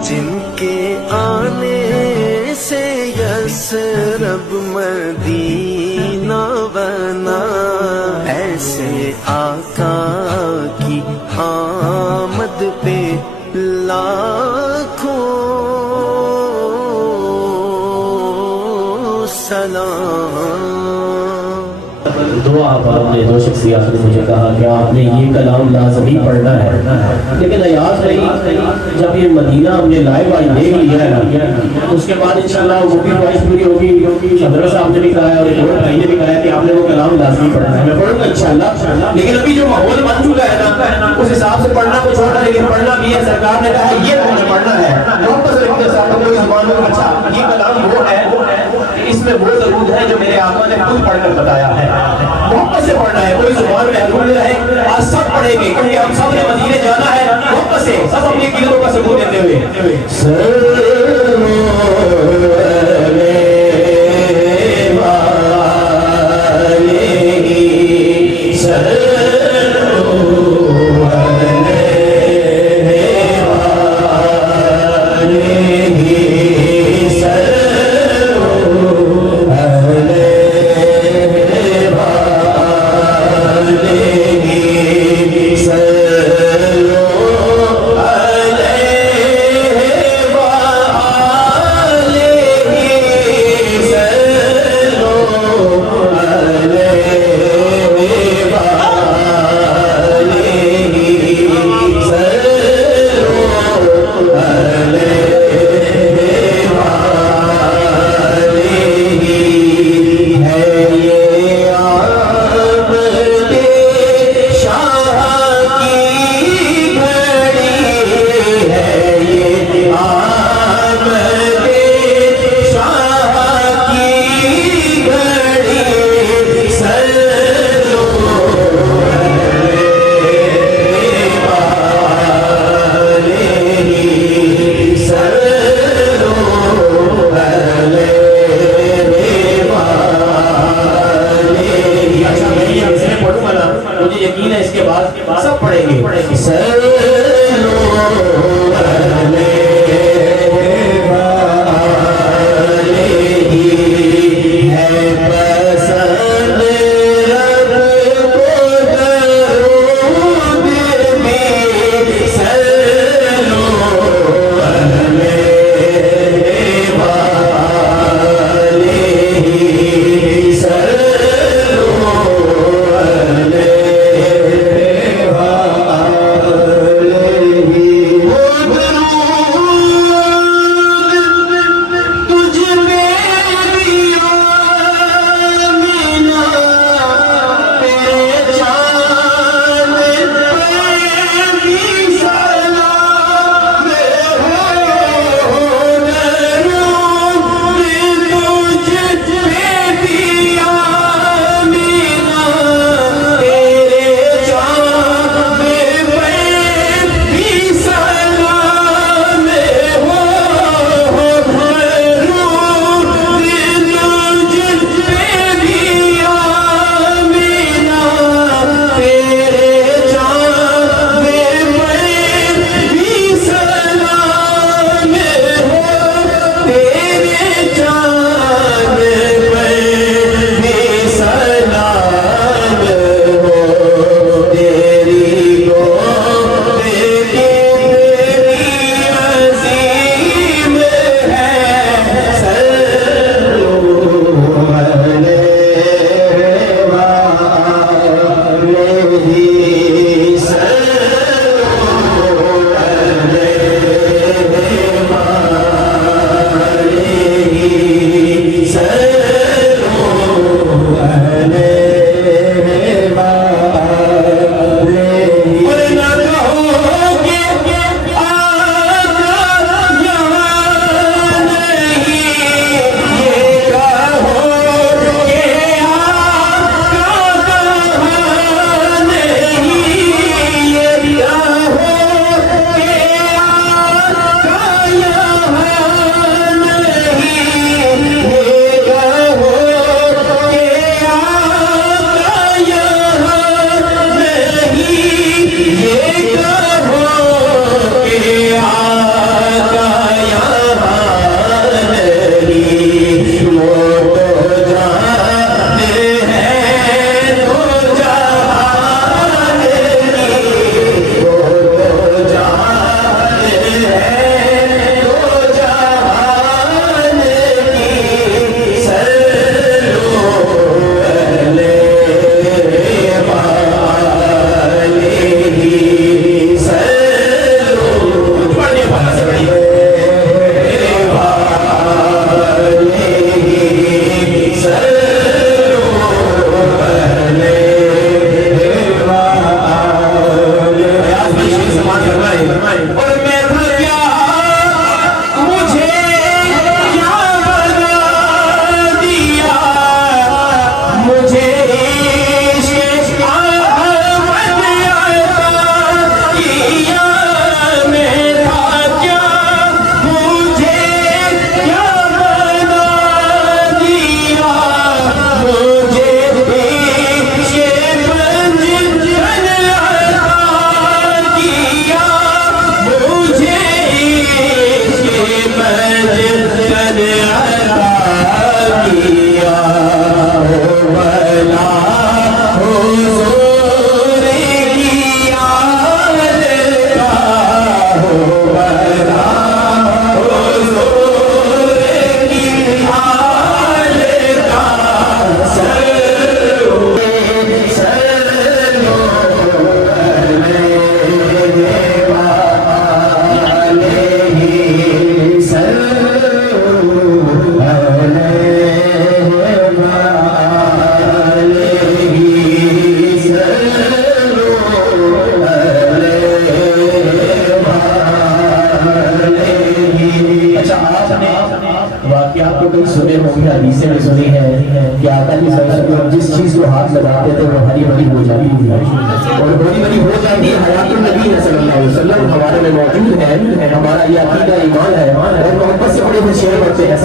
जिनके आने से यसरब मदीना बना, ऐसे आका की आमद पे लाखों सलाम। दो आबाद ने, दो शख्सियात ने मुझे कहा कि आपने ये कलाम लाज़मी पढ़ना है, लेकिन अयाज नहीं, जब ये मदीना हमने लाइव आज देख लिया है ना, उसके बाद इंशाल्लाह वो भी ख्वाहिश पूरी होगी। हज़रत साहब ने भी कहा है और एक और भाई ने भी कहा है कि आपने वो कलाम लाज़मी पढ़ना है। मैं पढ़ूंगा इंशाल्लाह, लेकिन अभी जो माहौल बन चुका है ना, उस हिसाब से पढ़ना को छोड़ा, लेकिन पढ़ना भी है। सरकार ने कहा ये तुमने पढ़ना है, वापस लिखते साहब कोई ज़ुबान में, अच्छा ये कलाम वो है, इसमें वो ज़रूर है जो मेरे आका ने खुद पढ़कर बताया है, वापस से पढ़ना है, कोई जुबान में महफूज रहे। आज सब पढ़ेंगे क्योंकि हम सब ने मदीने जाना है, वापस से सब अपनी किलों का सबूत देते हुए अच्छा, आपने वाकया को कई सुने होंगे, हदीसें भी सुनी है कि आका जी सल्लल्लाहु अलैहि वसल्लम जिस चीज को हाथ लगाते थे वो हरी भरी हो जाती थी, और हरी भरी हो जाती है हयातुन नबी सल्लल्लाहु अलैहि वसल्लम हमारे में मौजूद है। हमारा ये अकीदा ईमान है और मोहब्बत से बड़े शेर करते हैं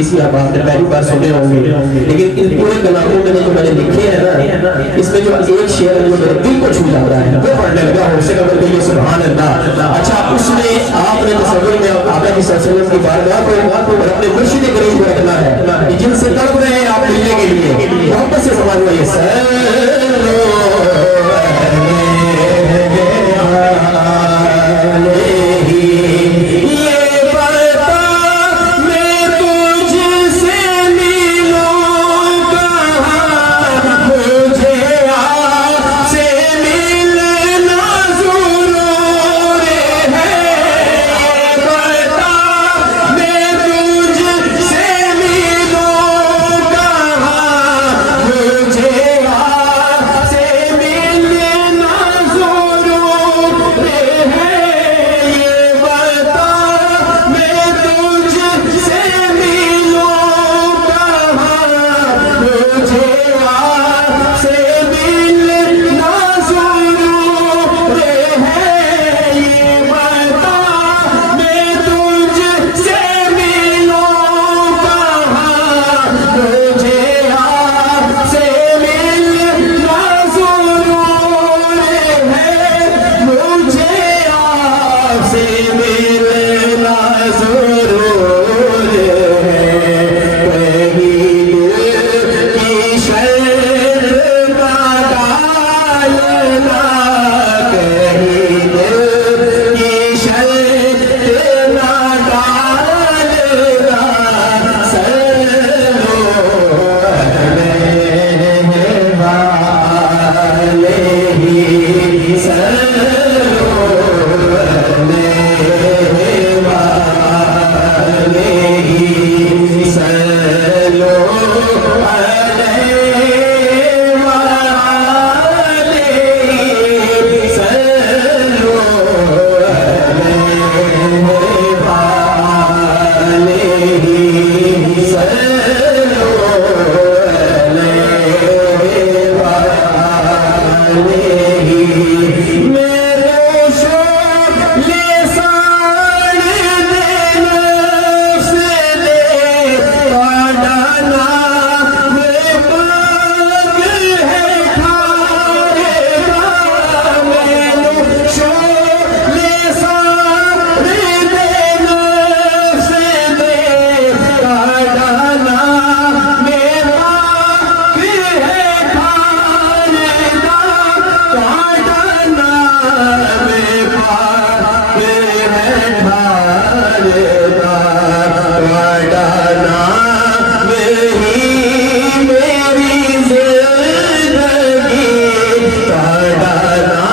इसी आवाज में पहली बार सुने होंगे, लेकिन इन पूरे कलामों में जो मैंने लिखे हैं ना, इसमें जो एक शेर है जो मेरे दिल को छू जाता है वो पढ़ने लगा हूँ से कभी ये सुभान अल्लाह। अच्छा, उसमें आपने तस्वीर में आका जी सल्लल्लाहु अलैहि वसल्लम की बारगाह को और अपने मुर्शिद करीम को रखना है कि जिनसे तड़प रहे हैं आप मिलने के लिए, मोहब्बत से समाज में से मेरी जिंदगी का डाला